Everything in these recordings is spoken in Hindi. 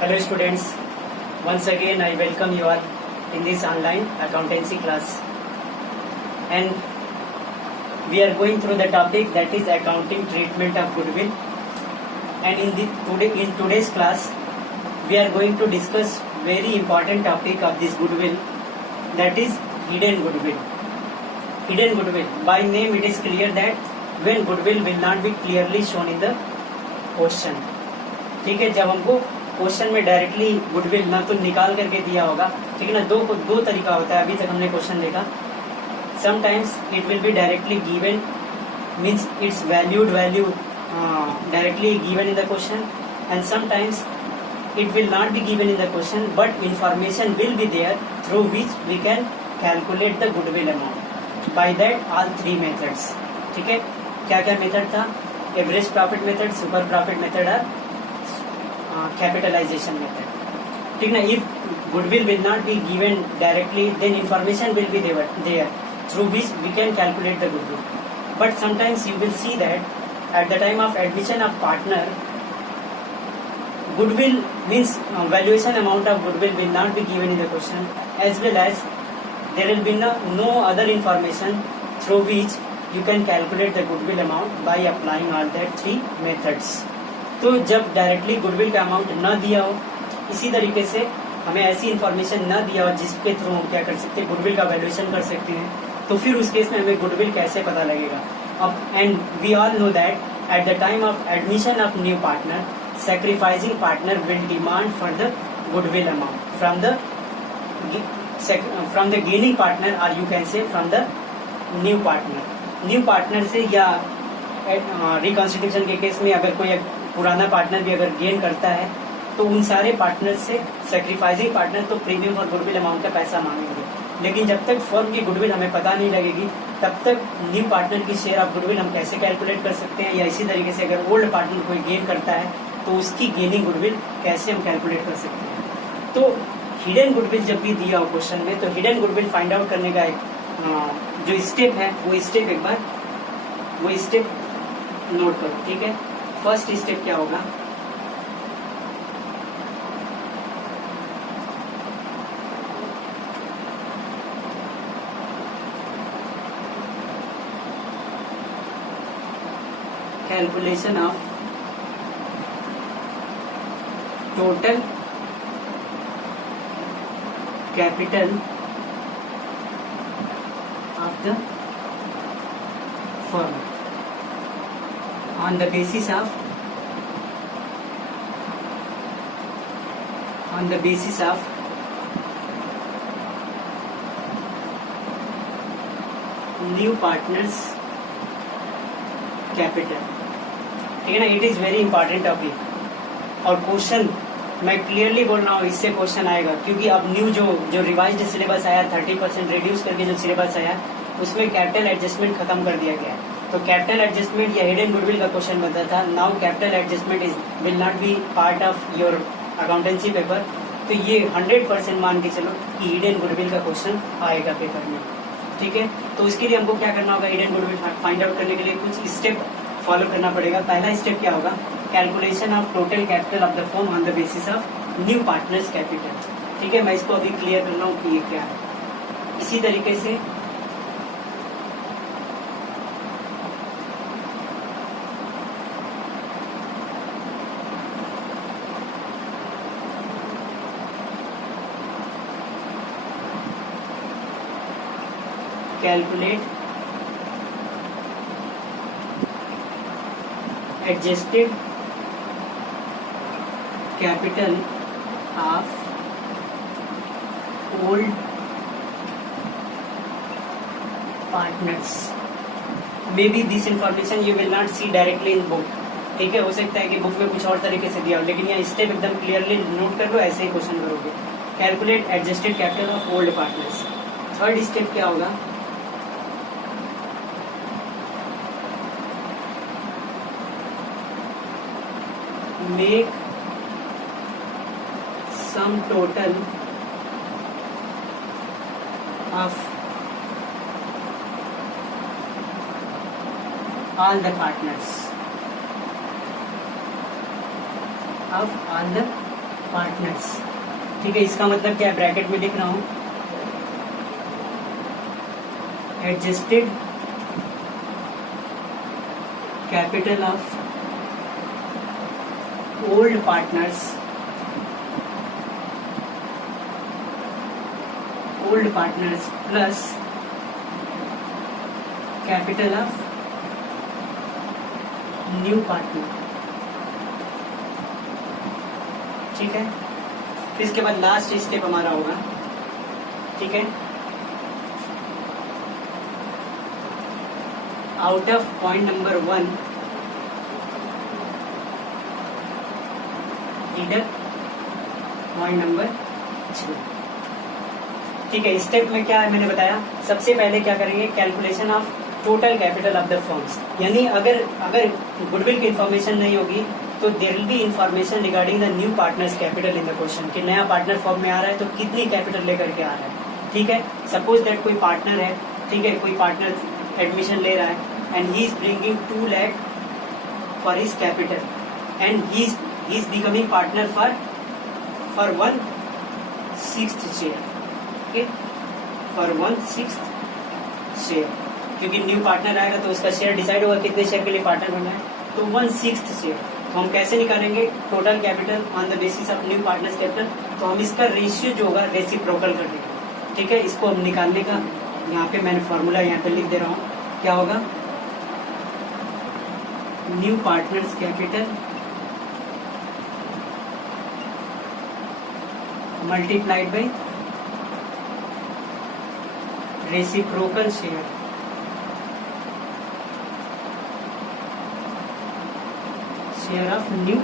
Hello students, once again I welcome you all in this online accountancy class, and we are going through the topic that is accounting treatment of goodwill. And in today's class we are going to discuss very important topic of this goodwill, that is hidden goodwill. Hidden goodwill, by name it is clear that when goodwill will not be clearly shown in the question. ठीक है, जब हमको क्वेश्चन में डायरेक्टली गुडविल ना तो निकाल करके दिया होगा, ठीक है ना, दो तरीका होता है. अभी तक हमने क्वेश्चन देखा. Sometimes it will be directly given, means it's valued value directly given in the question, and sometimes it will not be given in the question, but information will be there through which we can calculate the goodwill amount. By that all three methods. ठीक है, क्या क्या मेथड था? Average profit method, super profit method और कैपिटलाइजेशन मेथड. ठीक ना. If goodwill will not be given directly, then information will be there through which we can calculate the goodwill. But sometimes you will see that at the time of admission of partner, goodwill means valuation amount of goodwill will not be given in the question, as well as there will be no other information through which you can calculate the goodwill amount by applying all that three methods. तो जब डायरेक्टली गुडविल का अमाउंट न दिया हो, इसी तरीके से हमें ऐसी इंफॉर्मेशन न दिया हो जिसके थ्रू हम क्या कर सकते हैं, गुडविल का वैल्यूएशन कर सकते हैं, तो फिर उस केस में हमें गुडविल कैसे पता लगेगा. अब and we all know that at the time of admission of new partner, sacrificing partner will demand for the goodwill amount from the gaining partner, or you can say from the new partner. New partner से या रिकॉन्स्टिट्यूशन के केस में अगर कोई पुराना पार्टनर भी अगर गेन करता है तो उन सारे पार्टनर से सैक्रिफाइसिंग पार्टनर तो प्रीमियम और गुडविल अमाउंट का पैसा मांगेंगे. लेकिन जब तक फर्म की गुडविल हमें पता नहीं लगेगी, तब तक न्यू पार्टनर की शेयर ऑफ गुडविल हम कैसे कैलकुलेट कर सकते हैं, या इसी तरीके से अगर ओल्ड पार्टनर कोई गेन करता है तो उसकी गेनिंग गुडविल कैसे हम कैलकुलेट कर सकते हैं. तो हिडन गुडविल जब भी दिया हो क्वेश्चन में, तो हिडन गुडविल फाइंड आउट करने का एक जो स्टेप है, वो स्टेप एक बार वो स्टेप नोट करो. ठीक है, फर्स्ट स्टेप क्या होगा? Calculation of total capital of the firm on the basis of new partners capital. ठीक है ना. It is very important topic, और क्वेश्चन मैं क्लियरली बोल रहा हूँ, इससे क्वेश्चन आएगा, क्योंकि अब न्यू जो रिवाइज्ड सिलेबस आया, 30% रिड्यूस करके जो सिलेबस आया, उसमें कैपिटल एडजस्टमेंट खत्म कर दिया गया. तो कैपिटल एडजस्टमेंट या हिडन गुडविल का क्वेश्चन बनता था. Now capital adjustment will not B part of your accountancy paper. तो ये 100% मान के चलो कि हिडन गुडविल का क्वेश्चन आएगा पेपर में. ठीक है, तो उसके लिए हमको क्या करना होगा? हिडन गुडविल फाइंड आउट करने के लिए कुछ स्टेप फॉलो करना पड़ेगा. पहला स्टेप क्या होगा? Calculation of total capital of the firm on the basis of new partner's capital. ठीक है, मैं इसको अभी क्लियर कर रहा हूँ कि ये क्या है. इसी तरीके से calculate adjusted capital of old partners. Maybe this information you will not see directly in book. ठीक है, हो सकता है कि बुक में कुछ और तरीके से दिया हो, लेकिन यहाँ स्टेप एकदम क्लियरली नोट कर लो, ऐसे ही क्वेश्चन करोगे. Calculate adjusted capital of old partners. Third step क्या होगा? make sum total of all the partners partners. ठीक है, इसका मतलब क्या है, ब्रैकेट में लिख रहा हूं, adjusted capital of old partners plus capital of new partner. ठीक है, फिर इसके बाद लास्ट स्टेप हमारा होगा, ठीक है, out of point number 1 deduct point number 2। ठीक है, स्टेप में क्या है मैंने बताया, सबसे पहले क्या करेंगे, calculation of total capital of the firms. यानी अगर गुडविल की इंफॉर्मेशन नहीं होगी तो there will be information regarding the new partner's capital in the question, कि नया पार्टनर फॉर्म में आ रहा है तो कितनी कैपिटल लेकर के आ रहा है। ठीक है, सपोज दैट कोई पार्टनर है, ठीक है, कोई पार्टनर एडमिशन ले रहा है and he is bringing 2 lakh for his capital and he is becoming partner for 1/6 share. Okay, for 1/6 share, क्योंकि न्यू पार्टनर आएगा तो उसका शेयर डिसाइड होगा कितने शेयर के लिए पार्टनर बनना है, तो 1/6 शेयर। तो हम कैसे निकालेंगे total capital on the basis of new partner's capital, तो हम इसका रेशियो जो होगा रेसिप्रोकल कर देंगे। ठीक है, इसको हम निकालने का यहाँ पे मैंने फॉर्मूला यहाँ पे लिख दे रहा हूँ, क्या होगा, new partner's capital multiplied by reciprocal share of new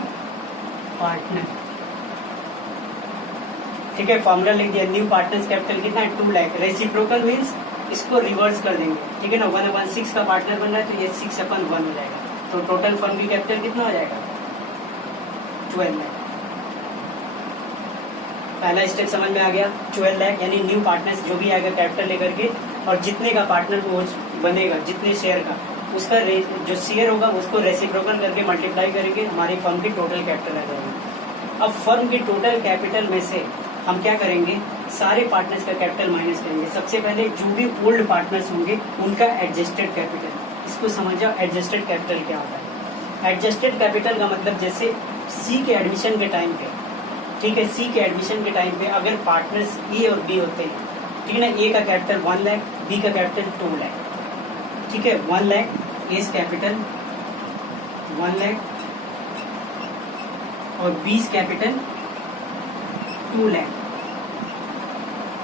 partner. ठीक है, फॉर्मूला लिख दिया, न्यू पार्टनर्स कैपिटल कितना है, 2 लाख, रेसिप्रोकल मीन्स इसको रिवर्स कर देंगे। ठीक है ना, 1/6 का पार्टनर बन रहा है तो ये 6/1 हो जाएगा, तो टोटल फर्म की कैपिटल कितना हो जाएगा, 12 लाख। पहला स्टेप समझ में आ गया, 12 लाख, यानी न्यू पार्टनर्स जो भी आएगा कैपिटल लेकर के, और जितने का पार्टनर को बनेगा, जितने शेयर का, उसका जो शेयर होगा उसको रेसिप्रोकल करके मल्टीप्लाई करेंगे, हमारी फर्म की टोटल कैपिटल आ जाएगी। अब फर्म की टोटल कैपिटल में से हम क्या करेंगे, सारे पार्टनर्स का कैपिटल माइनस करेंगे। सबसे पहले जो भी ओल्ड पार्टनर्स होंगे उनका एडजस्टेड कैपिटल, इसको समझ जाओ एडजस्टेड कैपिटल क्या होता है। एडजस्टेड कैपिटल का मतलब जैसे सी के एडमिशन के टाइम पे, ठीक है, सी के एडमिशन के टाइम पे अगर पार्टनर्स ए और बी होते हैं, ठीक है ना, ए का कैपिटल 1 लाख, बी का कैपिटल 2 लाख। ठीक है, 1 लाख एस कैपिटल 1 लाख और बीस कैपिटल 2 लाख।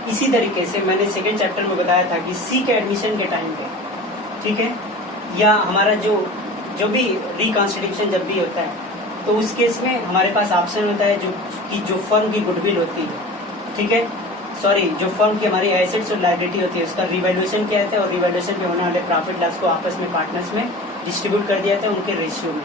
इसी तरीके से मैंने सेकेंड चैप्टर में बताया था कि सी के एडमिशन के टाइम पे, ठीक है, या हमारा जो भी रिकॉन्स्टिट्यूशन जब भी होता है तो उस केस में हमारे पास ऑप्शन होता है जो फर्म की गुडविल होती है, ठीक है, सॉरी, जो फर्म की हमारी एसेट्स और लायबिलिटी होती है उसका रिवैल्यूएशन किया जाता है और रिवैल्यूएशन पे होने वाले प्रॉफिट लॉस को आपस में पार्टनर्स में डिस्ट्रीब्यूट कर दिया जाता है उनके रेशियो में।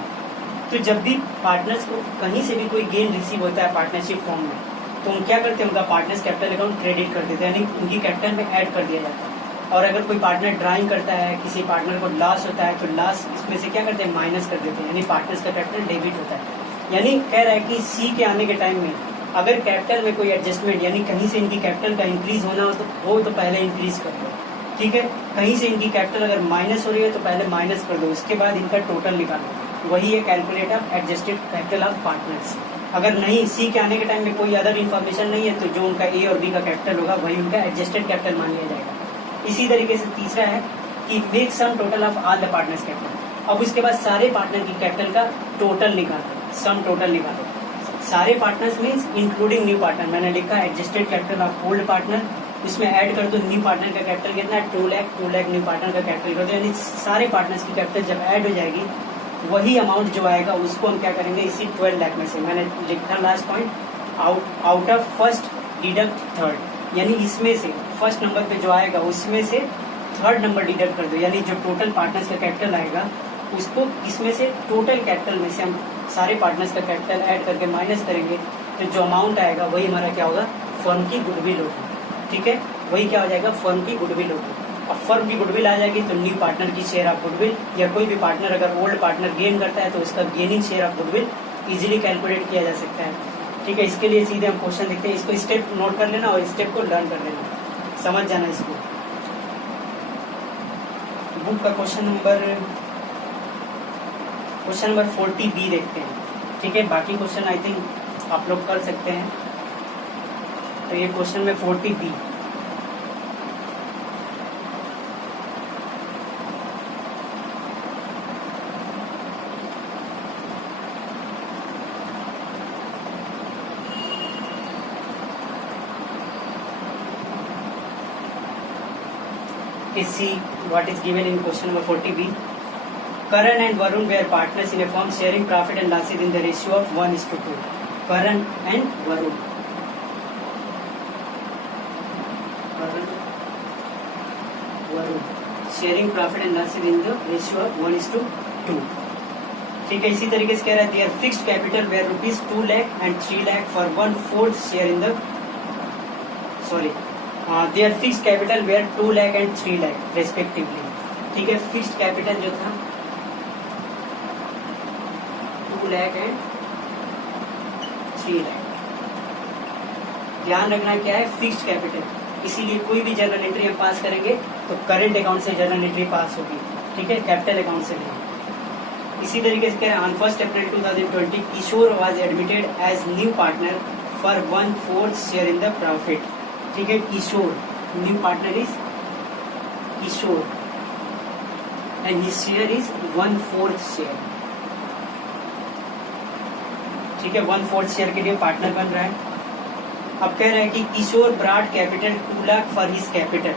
तो जब भी पार्टनर्स को कहीं से भी कोई गेन रिसीव होता है पार्टनरशिप फॉर्म में, तो हम क्या करते हैं, उनका पार्टनर्स कैपिटल अकाउंट क्रेडिट कर देते हैं, यानी उनकी कैपिटल में ऐड कर दिया जाता है। और अगर कोई पार्टनर ड्राइंग करता है, किसी पार्टनर को लॉस होता है तो लॉस इसमें से क्या करते हैं, माइनस कर देते हैं, यानी पार्टनर्स का कैपिटल डेबिट होता है। यानी कह रहा है कि सी के आने के टाइम में अगर कैपिटल में कोई एडजस्टमेंट, यानी कहीं से इनकी कैपिटल का इंक्रीज होना हो तो पहले इंक्रीज कर दो, ठीक है, कहीं से इनकी कैपिटल अगर माइनस हो रही है तो पहले माइनस कर दो, उसके बाद इनका टोटल निकालो, वही है calculate of adjusted capital of partners. अगर नहीं, सी के आने के टाइम में कोई अदर इन्फॉर्मेशन नहीं है तो जो उनका ए और बी का कैपिटल होगा वही उनका एडजस्टेड कैपिटल मान लिया जाएगा। इसी तरीके से तीसरा है कि make some total of all the partners capital. अब उसके बाद सारे पार्टनर की कैपिटल का टोटल निकालो, सम टोटल निकालो। सारे partners means including new partner, मैंने लिखा adjusted capital of old partner, इसमें ऐड कर दो न्यू पार्टनर का कैपिटल कितना है, 2 लाख न्यू पार्टनर का कैपिटल कर दो, यानी सारे पार्टनर्स की कैपिटल जब ऐड हो जाएगी वही अमाउंट जो आएगा उसको हम क्या करेंगे, इसी 12 लाख में से मैंने लिखा last point, out of first deduct third, यानी इसमें से फर्स्ट नंबर पे जो आएगा उसमें से थर्ड नंबर डिडक्ट कर दो, यानी जो टोटल पार्टनर्स का कैपिटल आएगा उसको इसमें से टोटल कैपिटल में से हम सारे पार्टनर्स का कैपिटल ऐड करके माइनस करेंगे, तो जो अमाउंट आएगा वही हमारा क्या होगा, फर्म की गुडविल होगी। ठीक है, वही क्या हो जाएगा, फर्म की गुडविल होगी। अब फर्म की गुडविल आ जाएगी तो न्यू पार्टनर की शेयर ऑफ गुडविल, या कोई भी पार्टनर अगर ओल्ड पार्टनर गेन करता है तो उसका gaining share of goodwill easily calculate किया जा सकता है। ठीक है, इसके लिए सीधे हम क्वेश्चन देखते हैं, इसको स्टेप नोट कर लेना और स्टेप को लर्न कर लेना, समझ जाना इसको। बुक का क्वेश्चन नंबर 40B देखते हैं। ठीक है, बाकी क्वेश्चन आई थिंक आप लोग कर सकते हैं। तो ये क्वेश्चन में 40B, see what is given in question number 40B. Karan and Varun were partners in a firm sharing profit and losses in the ratio of 1:2. Karan and Varun. Sharing profit and losses in the ratio of 1:2. ठीक है, इसी तरीके से कह रहा है their fixed capital were rupees 2 lakh and 3 lakh for 1/4 share in the their fixed capital were 2 lakh and 3 lakh respectively. ठीक है, फिक्स्ड कैपिटल जो था 2 lakh and 3 lakh। ध्यान रखना क्या है, फिक्स्ड कैपिटल, इसीलिए कोई भी जर्नल एंट्री हम पास करेंगे तो करंट अकाउंट से जर्नल एंट्री पास होगी। ठीक है, कैपिटल अकाउंट से नहीं। इसी तरीके से कह रहे हैं on 1 April 2020 Kishore was admitted as new partner for 1/4 share in the profit. ठीक है, Kishore, new partner is Kishore and his share is 1/4 share. ठीक है, 1/4 शेयर के लिए पार्टनर बन रहा है। अब कह रहा है कि Kishore brought capital 2 lakh for his capital.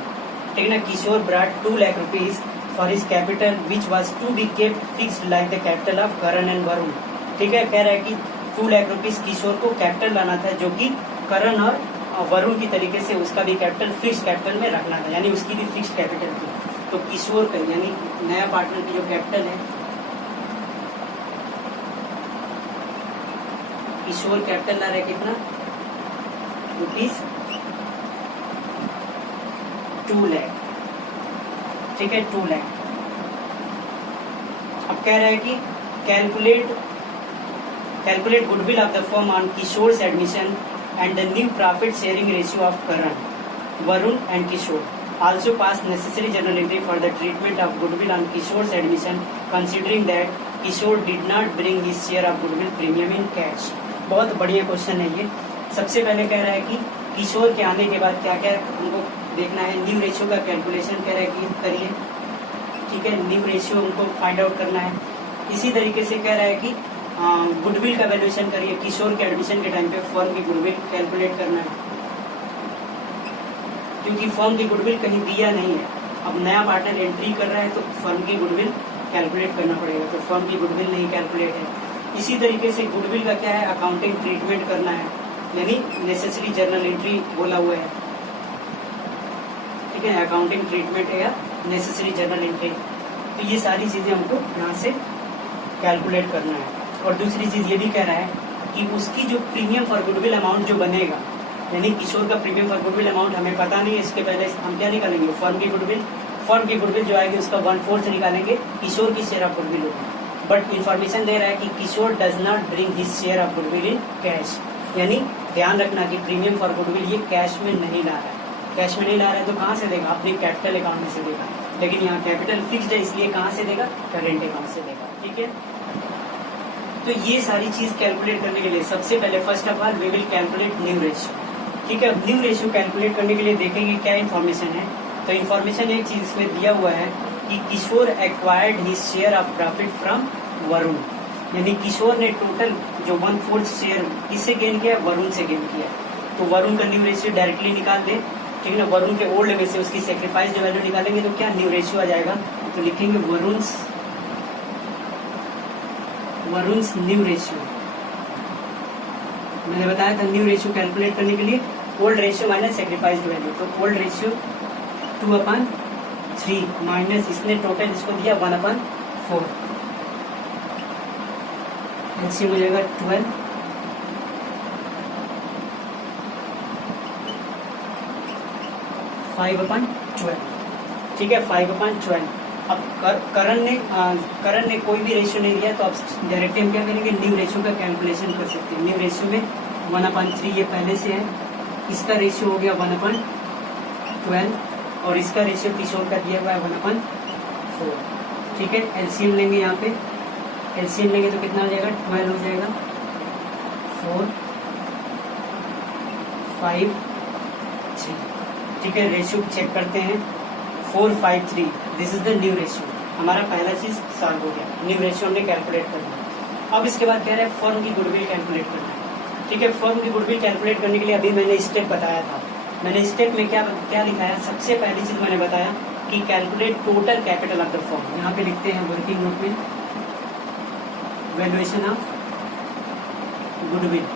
ठीक है ना, Kishore brought 2 lakh rupees for his capital which was to be kept fixed like the capital of Karan and Varun. ठीक है, कह रहा है कि 2 लाख रुपीज किशोर को कैपिटल लाना था, जो कि करण और वरुण की तरीके से उसका भी कैपिटल फिक्स कैपिटल में रखना था, यानी उसकी भी फिक्स कैपिटल थी। तो किशोर का यानी नया पार्टनर की जो कैपिटल है, किशोर कैपिटल ला रहा है कितना, रुपीज 2 लाख। ठीक है, 2 लाख। अब कह रहा है कि calculate goodwill of the firm on Kishore admission and the new profit sharing ratio of Karan, Varun and Kishore. Also pass necessary journal entry for the treatment of goodwill on Kishore's admission, considering that Kishore did not bring his share of goodwill premium in cash. बहुत बढ़िया क्वेश्चन है ये। सबसे पहले कह रहा है कि किशोर के आने के बाद क्या क्या उनको देखना है, न्यू रेशियो का कैलकुलेशन कह रहा है कि करिए। ठीक है, न्यू रेशियो उनको फाइंड आउट करना है। इसी तरीके से कह रहा है कि गुडविल का वैल्यूएशन करिए, किशोर के एडमिशन के टाइम पे फर्म की गुडविल कैलकुलेट करना है, क्योंकि फर्म की गुडविल कहीं दिया नहीं है। अब नया पार्टनर एंट्री कर रहा है तो फर्म की गुडविल कैलकुलेट करना पड़ेगा, तो फर्म की गुडविल नहीं कैलकुलेट है। इसी तरीके से गुडविल का क्या है, अकाउंटिंग ट्रीटमेंट करना है, यानी नेसेसरी जर्नल एंट्री बोला हुआ है। ठीक है, अकाउंटिंग ट्रीटमेंट है या नेसेसरी जर्नल एंट्री, तो ये सारी चीजें हमको यहाँ से कैलकुलेट करना है। और दूसरी चीज ये भी कह रहा है कि उसकी जो प्रीमियम फॉर गुडविल अमाउंट जो बनेगा, यानी किशोर का प्रीमियम फॉर गुडविल अमाउंट हमें पता नहीं है, इसके पहले हम क्या निकालेंगे, फर्म की गुडविल जो आएगी उसका 1/4 निकालेंगे, किशोर की शेयर ऑफ गुडविल होगी। बट इन्फॉर्मेशन दे रहा है कि Kishore does not bring his share of goodwill in cash, यानी ध्यान रखना कि प्रीमियम फॉर गुडविल ये कैश में नहीं ला रहा है। कैश में नहीं ला रहा है तो कहाँ से देगा, अपने कैपिटल अकाउंट में से देगा, लेकिन यहाँ कैपिटल फिक्स्ड है इसलिए कहाँ से देगा, करेंट अकाउंट से देगा। ठीक है, तो ये सारी चीज कैलकुलेट करने के लिए सबसे पहले first of all we will calculate new ratio. ठीक है, न्यू रेशियो कैलकुलेट करने के लिए देखेंगे क्या इन्फॉर्मेशन है। तो इन्फॉर्मेशन एक चीज इसमें दिया हुआ है कि Kishore acquired his share of profit from Varun, यानी किशोर ने टोटल जो 1/4 शेयर किससे गेन किया, वरुण से गेन किया। तो वरुण का न्यू रेशियो डायरेक्टली निकाल दे। ठीक है ना, वरुण के ओल्ड में से उसकी सेक्रीफाइस जो वैल्यू निकालेंगे तो क्या न्यू रेशियो आ जाएगा, तो लिखेंगे वरुण्स न्यू रेशियो। मैंने बताया था न्यू रेशियो कैलकुलेट करने के लिए old ratio minus sacrificed value, तो ओल्ड रेशियो 2/3 माइनस इसने टोटल इसको दिया 1/4, एलसीएम हो जाएगा 12, 5/12। ठीक है, 5/12। अब करण ने कोई भी रेशियो नहीं दिया, तो अब डायरेक्टली हम क्या करेंगे, न्यू रेशियो का कैलकुलेशन कर सकते हैं। न्यू रेशियो में 1/3 ये पहले से है, इसका रेशियो हो गया 1/12 और इसका रेशियो किशोर का दिया हुआ है 1/4। ठीक है, एलसीएम लेंगे, यहाँ पे एलसीएम लेंगे तो कितना हो जाएगा, 12 हो जाएगा, 4 5 3। ठीक है, रेशियो चेक करते हैं, 4 5 3, this is the new ratio. हमारा पहला चीज सॉल्व हो गया, न्यू रेशियो हमने कैलकुलेट कर लिया। अब इसके बाद कह रहे हैं फर्म की गुडविल कैलकुलेट करना है। ठीक है, फर्म की गुडविल कैलकुलेट करने के लिए अभी मैंने स्टेप बताया था। मैंने स्टेप में क्या क्या लिखाया, सबसे पहली चीज मैंने बताया कि calculate total capital of the firm. यहाँ पे लिखते हैं वर्किंग नोट में, valuation of goodwill,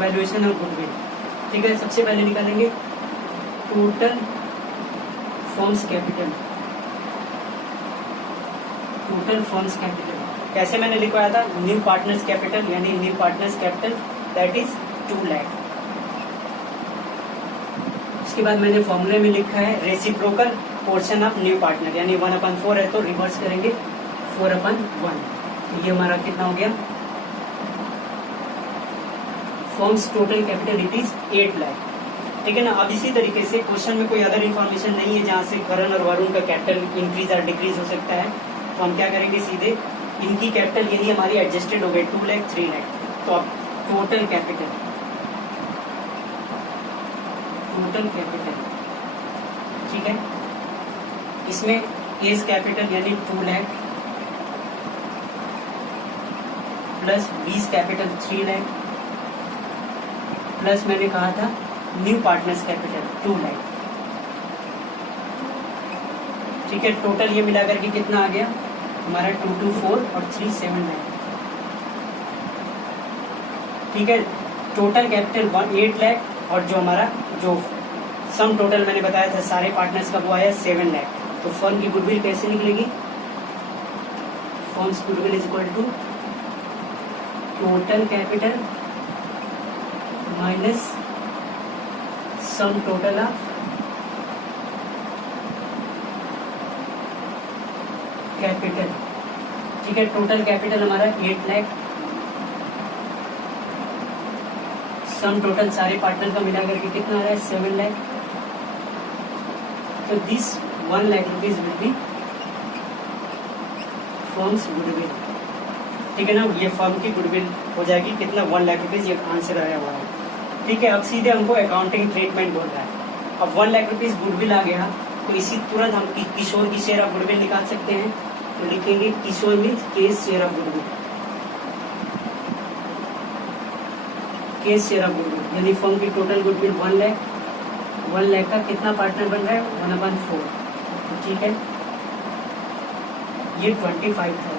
valuation of goodwill. ठीक है, सबसे पहले निकालेंगे total firms capital, total firms capital. कैसे मैंने लिखवाया था, न्यू पार्टनर्स कैपिटल, यानी new partner's capital that is 2 lakh. उसके बाद मैंने फॉर्मूले में लिखा है reciprocal portion of new partner, यानी 1/4 है तो रिवर्स करेंगे 4/1। ये हमारा कितना हो गया, firms total capital it is 8 lakh. ठीक है ना। अब इसी तरीके से क्वेश्चन में कोई अदर इन्फॉर्मेशन नहीं है जहाँ से करण और वरुण का कैपिटल इंक्रीज और डिक्रीज हो सकता है, तो हम क्या करेंगे, सीधे इनकी कैपिटल यही हमारी एडजस्टेड हो गई 2 लाख 3 लाख। तो अब टोटल कैपिटल, टोटल कैपिटल, ठीक है, इसमें एस कैपिटल यानी 2 lakh plus 20 capital 3 lakh plus मैंने कहा था न्यू पार्टनर्स कैपिटल 2 लाख। ठीक है, टोटल ये मिला करके कितना आ गया हमारा 224 और 3 7 लाख। ठीक है, टोटल कैपिटल 8 लाख और जो हमारा जो सम टोटल मैंने बताया था सारे पार्टनर्स का वो आया 7 लाख। तो फर्म की गुडविल कैसे निकलेगी, firm's goodwill is equal to total capital minus sum total of capital. ठीक है, टोटल कैपिटल हमारा 8 लाख, सम टोटल सारे पार्टनर का मिला करके कितना आ रहा है 7 लाख। तो this 1 lakh rupees will be firms goodwill. ठीक है ना, ये फर्म की गुडविल हो जाएगी कितना 1 लाख रुपीज, ये आंसर आया हुआ है। ठीक है, अब सीधे हमको अकाउंटिंग ट्रीटमेंट बोल रहा है। अब 1 लाख रुपीज गुडविल आ गया तो इसी तुरंत हम किशोर की शेयर ऑफ गुडविल निकाल सकते हैं। तो लिखेंगे Kishore means case share of goodwill, case share of goodwill यानी फर्म की टोटल गुडविल 1 लाख, 1 लाख का कितना पार्टनर बन रहा है 1/4। ठीक है, ये 25,000।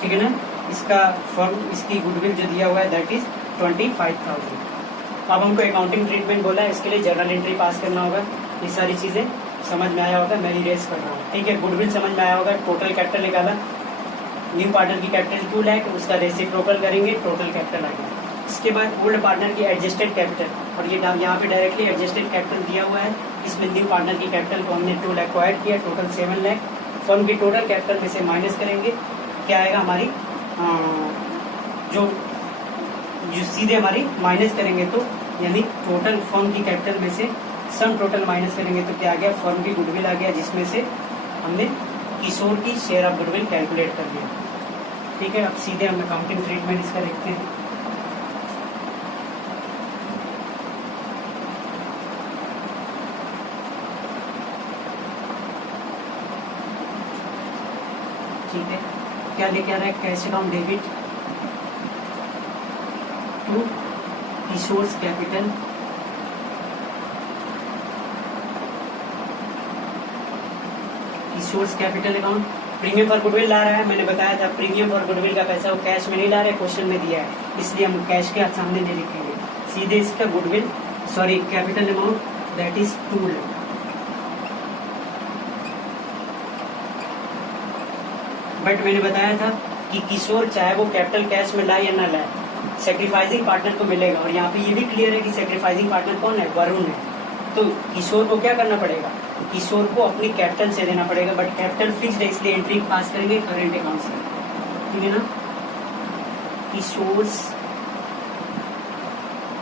ठीक है ना, इसका फर्म इसकी गुडविल जो दिया हुआ है दैट इज 25,000। अब हमको अकाउंटिंग ट्रीटमेंट बोला है, इसके लिए जर्नल एंट्री पास करना होगा। ये सारी चीजें समझ में आया होगा, मैं इरेज कर रहा हूँ। ठीक है, गुडविल समझ में आया होगा, टोटल कैपिटल निकाला, न्यू पार्टनर की कैपिटल 2 लाख, उसका रेसिप्रोकल करेंगे, टोटल कैपिटल आ गया। इसके बाद ओल्ड पार्टनर की एडजस्टेड कैपिटल, और ये यहाँ पे डायरेक्टली एडजस्टेड कैपिटल दिया हुआ है, इसमें न्यू पार्टनर की कैपिटल को हमने 2 लाख को ऐड किया, टोटल 7 लाख। फर्म की टोटल कैपिटल में से माइनस करेंगे, क्या आएगा हमारी जो सीधे हमारी माइनस करेंगे तो यानी टोटल फर्म की कैपिटल में से सम टोटल माइनस करेंगे तो क्या आ गया, फर्म की गुडविल आ गया, जिसमें से हमने किशोर की शेयर ऑफ गुडविल कैलकुलेट कर लिया। ठीक है, अब सीधे हम अकाउंटिंग ट्रीटमेंट इसका देखते हैं। ठीक है, क्या लेके आ रहा है, cash account debit to Kishore's capital Kishore's capital account. Premium for goodwill ला रहा है, मैंने बताया था प्रीमियम फॉर गुडविल का पैसा वो कैश में नहीं ला रहे, क्वेश्चन में दिया है, इसलिए हम कैश के सामने नहीं लिखेंगे, सीधे इसका goodwill sorry capital amount that is 2 lakh. But मैंने बताया था कि किशोर चाहे वो कैपिटल कैश में लाए या ना लाए, सेक्रीफाइसिंग पार्टनर को मिलेगा। और यहाँ पे ये भी क्लियर है कि सेक्रीफाइसिंग पार्टनर कौन है, वरुण है। तो किशोर को क्या करना पड़ेगा, किशोर को अपनी कैपिटल से देना पड़ेगा, बट कैपिटल फिक्स्ड है इसलिए एंट्री पास करेंगे करेंट अकाउंट से। ठीक है ना, कि shores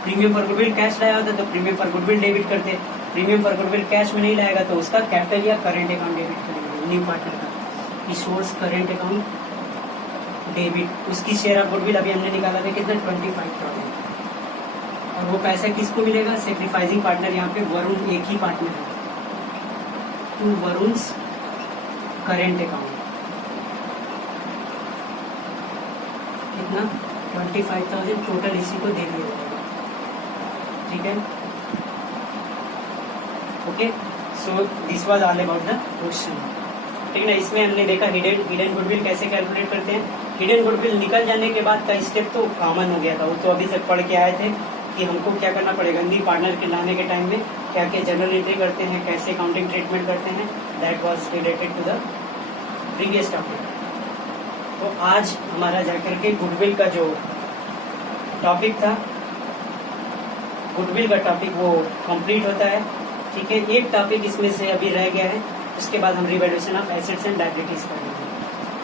premium for goodwill cash लाया होता तो प्रीमियम फॉर गुडविल डेबिट करते, प्रीमियम फॉर गुडविल कैश में नहीं लाएगा तो उसका कैपिटल या करेंट अकाउंट डेबिट करेंगे न्यू पार्टनर का, कि शोर्स करेंट अकाउंट डेबिट, उसकी शेयर ऑफ गुडविल अभी हमने निकाला था कितना 25,000, और वो पैसा किसको मिलेगा, सेक्रीफाइसिंग पार्टनर, यहाँ पे वरुण एक ही पार्टनर है, टू वरुण्स करेंट अकाउंट कितना 25,000 टोटल इसी को दे दिया जाएगा, ठीक है। Okay, so this was all about the question, ठीक है ना। इसमें हमने देखा हिडन गुडविल कैसे कैलकुलेट करते हैं। हिडन गुडविल निकल जाने के बाद का स्टेप तो कॉमन हो गया था, वो तो अभी तक पढ़ के आए थे कि हमको क्या करना पड़ेगा, न्यू पार्टनर के लाने के टाइम में क्या क्या जनरल एंट्री करते हैं, कैसे अकाउंटिंग ट्रीटमेंट करते हैं, that was related to the previous topic. तो आज हमारा जाकर के गुडविल का जो टॉपिक था, गुडविल का टॉपिक वो कंप्लीट होता है, ठीक है। एक टॉपिक इसमें से अभी रह गया है, उसके बाद हम revaluation of assets and liabilities करेंगे,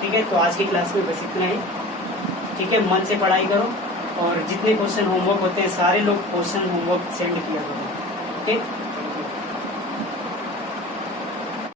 ठीक है। तो आज की क्लास में बस इतना ही, ठीक है। मन से पढ़ाई करो और जितने क्वेश्चन होमवर्क होते हैं सारे लोग क्वेश्चन होमवर्क सेंड किया करो, ठीक है।